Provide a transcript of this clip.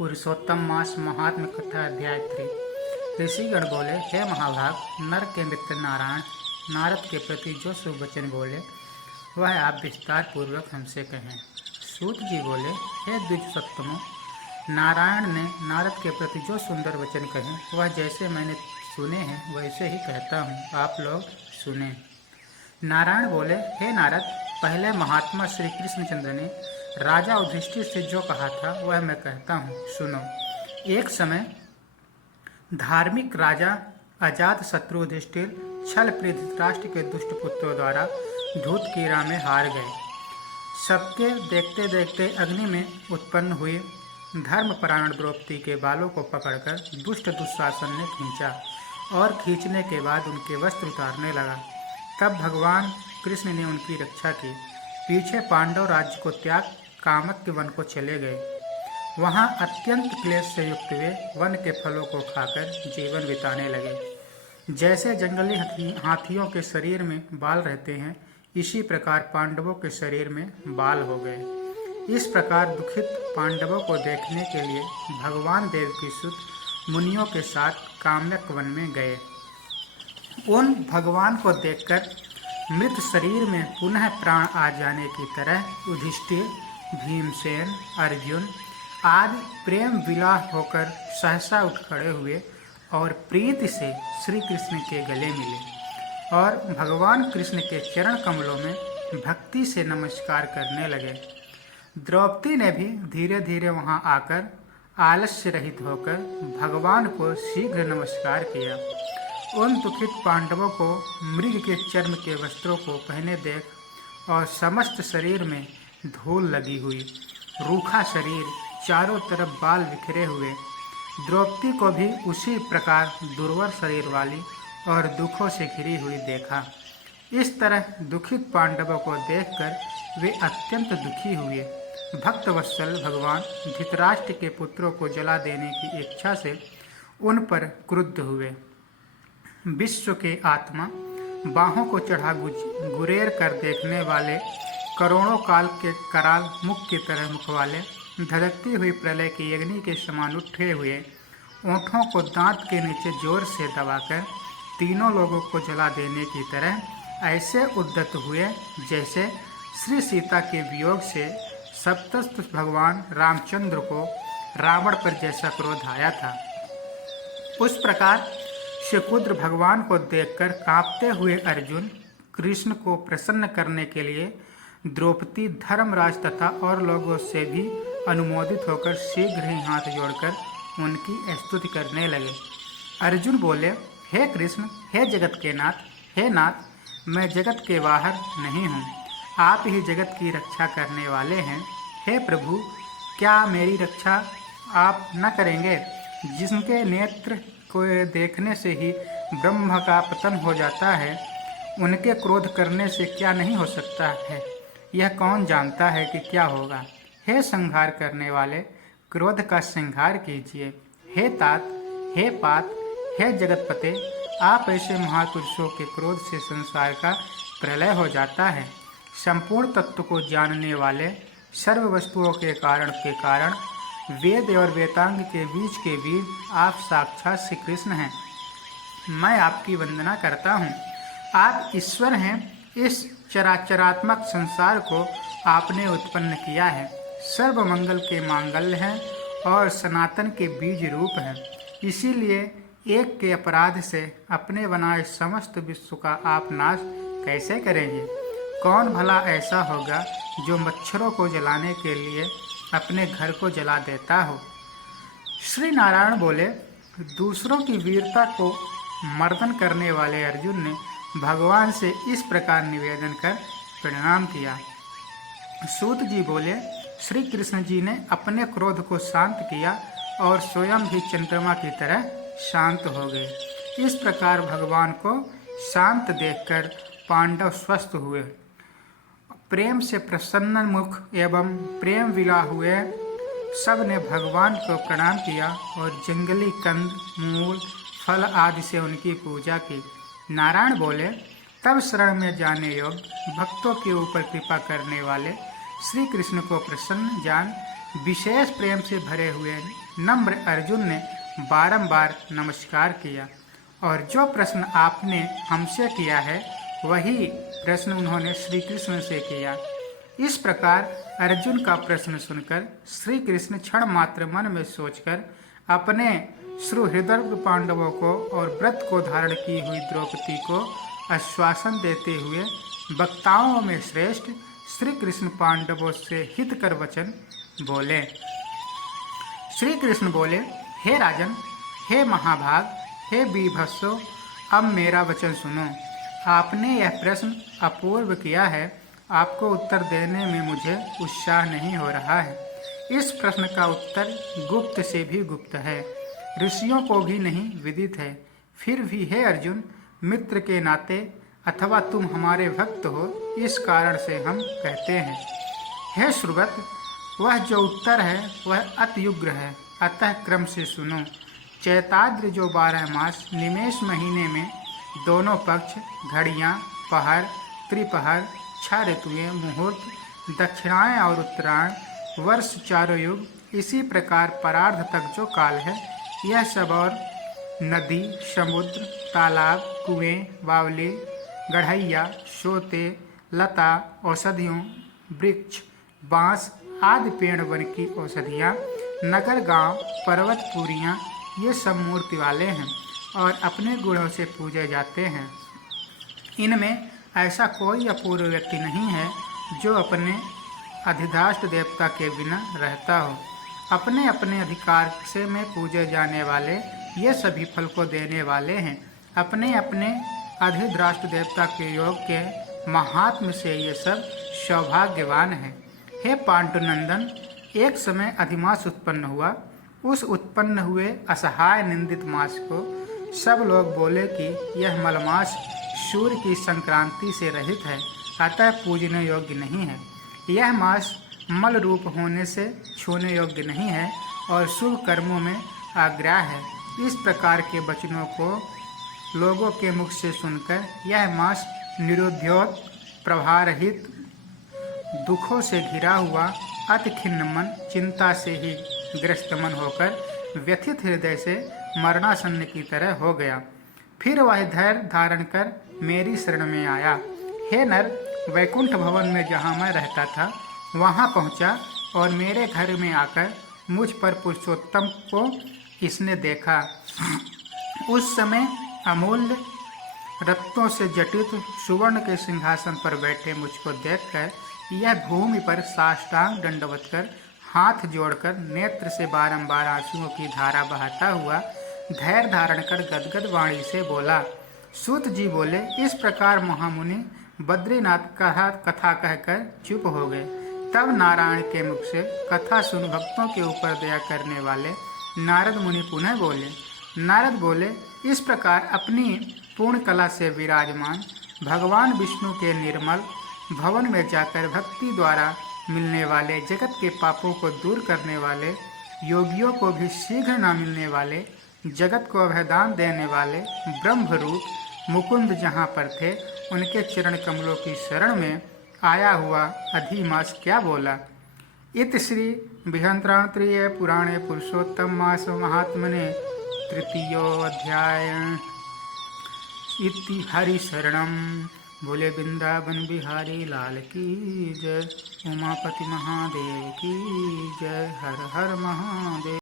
पुरुषोत्तम मास महात्म कथा अध्याय 3। ऋषिगण बोले, हे महाभाग, नर के मित्र नारायण नारद के प्रति जो शुभ वचन बोले वह आप विस्तार पूर्वक हमसे कहें। सूत जी बोले, हे द्विजसत्तमों, नारायण ने नारद के प्रति जो सुंदर वचन कहे वह जैसे मैंने सुने हैं वैसे ही कहता हूँ, आप लोग सुने। नारायण बोले, हे नारद, पहले महात्मा श्री कृष्णचंद्र ने राजा युधिष्ठिर से जो कहा था वह मैं कहता हूँ, सुनो। एक समय धार्मिक राजा अजात शत्रु युधिष्ठिर छल धृतराष्ट्र के दुष्ट पुत्रों द्वारा धूत कीड़ा में हार गए। सबके देखते देखते अग्नि में उत्पन्न हुई धर्मपरायण द्रौपदी के बालों को पकड़कर दुष्ट दुशासन ने खींचा और खींचने के बाद उनके वस्त्र उतारने लगा। तब भगवान कृष्ण ने उनकी रक्षा की। पीछे पांडव राज्य को त्याग कामत्य वन को चले गए। वहां अत्यंत क्लेश से युक्त वे वन के फलों को खाकर जीवन बिताने लगे। जैसे जंगली हाथियों के शरीर में बाल रहते हैं, इसी प्रकार पांडवों के शरीर में बाल हो गए। इस प्रकार दुखित पांडवों को देखने के लिए भगवान देवकीसुत मुनियों के साथ काम्यक वन में गए। उन भगवान को देखकर मृत शरीर में पुनः प्राण आ जाने की तरह युधिष्ठिर, भीमसेन, अर्जुन आदि प्रेम विलास होकर सहसा उठ खड़े हुए और प्रीति से श्री कृष्ण के गले मिले और भगवान कृष्ण के चरण कमलों में भक्ति से नमस्कार करने लगे। द्रौपदी ने भी धीरे धीरे वहां आकर आलस्य रहित होकर भगवान को शीघ्र नमस्कार किया। उन दुखित पांडवों को मृग के चर्म के वस्त्रों को पहने देख और समस्त शरीर में धूल लगी हुई, रूखा शरीर, चारों तरफ बाल बिखरे हुए, द्रौपदी को भी उसी प्रकार दुर्वर शरीर वाली और दुखों से घिरी हुई देखा। इस तरह दुखित पांडवों को देखकर वे अत्यंत दुखी हुए। भक्तवत्सल भगवान धृतराष्ट्र के पुत्रों को जला देने की इच्छा से उन पर क्रुद्ध हुए। विश्व के आत्मा, बाहों को चढ़ा गुरेर कर देखने वाले, करोड़ों काल के कराल मुख की तरह मुख वाले, धधकती हुई प्रलय की अग्नि के समान उठे हुए, ओंठों को दांत के नीचे जोर से दबाकर तीनों लोगों को जला देने की तरह ऐसे उद्यत हुए जैसे श्री सीता के वियोग से सप्तस्थ भगवान रामचंद्र को रावण पर जैसा क्रोध आया था। उस प्रकार शकुद्र भगवान को देखकर कांपते हुए अर्जुन कृष्ण को प्रसन्न करने के लिए द्रौपदी, धर्मराज तथा और लोगों से भी अनुमोदित होकर शीघ्र ही हाथ जोड़कर उनकी स्तुति करने लगे। अर्जुन बोले, हे कृष्ण, हे जगत के नाथ, हे नाथ, मैं जगत के बाहर नहीं हूँ, आप ही जगत की रक्षा करने वाले हैं। हे प्रभु, क्या मेरी रक्षा आप न करेंगे? जिनके नेत्र को देखने से ही ब्रह्म का पतन हो जाता है, उनके क्रोध करने से क्या नहीं हो सकता है, यह कौन जानता है कि क्या होगा। हे संहार करने वाले, क्रोध का संहार कीजिए। हे तात, हे पात, हे जगतपते, आप ऐसे महापुरुषों के क्रोध से संसार का प्रलय हो जाता है। संपूर्ण तत्व को जानने वाले, सर्व वस्तुओं के कारण वेद और वेदांग के बीच के बीच आप साक्षात श्री कृष्ण हैं। मैं आपकी वंदना करता हूँ। आप ईश्वर हैं। इस चराचरात्मक संसार को आपने उत्पन्न किया है। सर्व मंगल के मांगल्य हैं और सनातन के बीज रूप हैं। इसीलिए एक के अपराध से अपने बनाए समस्त विश्व का आप नाश कैसे करेंगे? कौन भला ऐसा होगा जो मच्छरों को जलाने के लिए अपने घर को जला देता हो? श्री नारायण बोले, दूसरों की वीरता को मर्दन करने वाले अर्जुन ने भगवान से इस प्रकार निवेदन कर प्रणाम किया। सूत जी बोले, श्री कृष्ण जी ने अपने क्रोध को शांत किया और स्वयं भी चंद्रमा की तरह शांत हो गए। इस प्रकार भगवान को शांत देखकर पांडव स्वस्थ हुए। प्रेम से प्रसन्न मुख एवं प्रेम विला हुए सब ने भगवान को प्रणाम किया और जंगली कंद, मूल, फल आदि से उनकी पूजा की। नारायण बोले, तब शरण में जाने योग्य भक्तों के ऊपर कृपा करने वाले श्री कृष्ण को प्रसन्न जान विशेष प्रेम से भरे हुए नम्र अर्जुन ने बारंबार नमस्कार किया और जो प्रश्न आपने हमसे किया है वही प्रश्न उन्होंने श्री कृष्ण से किया। इस प्रकार अर्जुन का प्रश्न सुनकर श्री कृष्ण क्षण मात्र मन में सोचकर अपने सुहृदय पांडवों को और व्रत को धारण की हुई द्रौपदी को आश्वासन देते हुए वक्ताओं में श्रेष्ठ श्री कृष्ण पांडवों से हितकर वचन बोले। श्री कृष्ण बोले, हे राजन, हे महाभाग, हे बीभत्सो, अब मेरा वचन सुनो। आपने यह प्रश्न अपूर्व किया है, आपको उत्तर देने में मुझे उत्साह नहीं हो रहा है। इस प्रश्न का उत्तर गुप्त से भी गुप्त है, ऋषियों को भी नहीं विदित है। फिर भी हे अर्जुन, मित्र के नाते अथवा तुम हमारे भक्त हो, इस कारण से हम कहते हैं। हे सुव्रत, वह जो उत्तर है वह अत्युग्र है, अतः क्रम से सुनो। चैताद्र जो 12 मास निमेष महीने में दोनों पक्ष, घड़ियाँ, पहर, त्रिपहर, 6 ऋतुएं, मुहूर्त, दक्षिणाएं और उत्तरायण, वर्ष, चारों युग, इसी प्रकार परार्ध तक जो काल है, यह सब और नदी, समुद्र, तालाब, कुएं, बावली, गढ़ैया, सोते, लता, औषधियों, वृक्ष, बांस आदि पेड़ वन की औषधियाँ, नगर, गांव, पर्वत, पुरियाँ, ये सब मूर्ति वाले हैं और अपने गुणों से पूजे जाते हैं। इनमें ऐसा कोई अपूर्व व्यक्ति नहीं है जो अपने अधिष्ठात्र देवता के बिना रहता हो। अपने अपने अधिकार से में पूजे जाने वाले ये सभी फल को देने वाले हैं। अपने अपने अधिष्ठात्र देवता के योग के महात्म्य से ये सब सौभाग्यवान हैं। हे पांडुनंदन, एक समय अधिमास उत्पन्न हुआ। उस उत्पन्न हुए असहाय निंदित मास को सब लोग बोले कि यह मलमास सूर्य की संक्रांति से रहित है, अतः पूजने योग्य नहीं है। यह मास मल रूप होने से छूने योग्य नहीं है और शुभ कर्मों में आग्रह है। इस प्रकार के वचनों को लोगों के मुख से सुनकर यह मास निरुद्योग, प्रभारहित, दुखों से घिरा हुआ, अति खिन्न मन, चिंता से ही ग्रस्त मन होकर व्यथित हृदय से मरणासन्न की तरह हो गया। फिर वह धैर्य धारण कर मेरी शरण में आया। हे नर, वैकुंठ भवन में जहाँ मैं रहता था वहाँ पहुँचा और मेरे घर में आकर मुझ पर पुरुषोत्तम को इसने देखा। उस समय अमूल्य रत्नों से जटित सुवर्ण के सिंहासन पर बैठे मुझको देखकर यह भूमि पर साष्टांग दंडवत कर हाथ जोड़कर नेत्र से बारंबार आंसुओं की धारा बहाता हुआ धैर्य धारण कर गदगद वाणी से बोला। सूत जी बोले, इस प्रकार महामुनि बद्रीनाथ कथा कहकर चुप हो गए। तब नारायण के मुख से कथा सुन भक्तों के ऊपर दया करने वाले नारद मुनि पुनः बोले। नारद बोले, इस प्रकार अपनी पूर्ण कला से विराजमान भगवान विष्णु के निर्मल भवन में जाकर भक्ति द्वारा मिलने वाले, जगत के पापों को दूर करने वाले, योगियों को भी शीघ्र न मिलने वाले, जगत को अभयदान देने वाले ब्रह्म रूप मुकुंद जहाँ पर थे उनके चरण कमलों की शरण में आया हुआ अधिमास क्या बोला। इत श्री बृहन्त्रात्रिये पुराणे पुरुषोत्तम मास महात्मने तृतीयोऽध्याय इति हरि शरणम। बोले वृंदावन बिहारी लाल की जय, उमापति महादेव की जय, हर हर महादेव।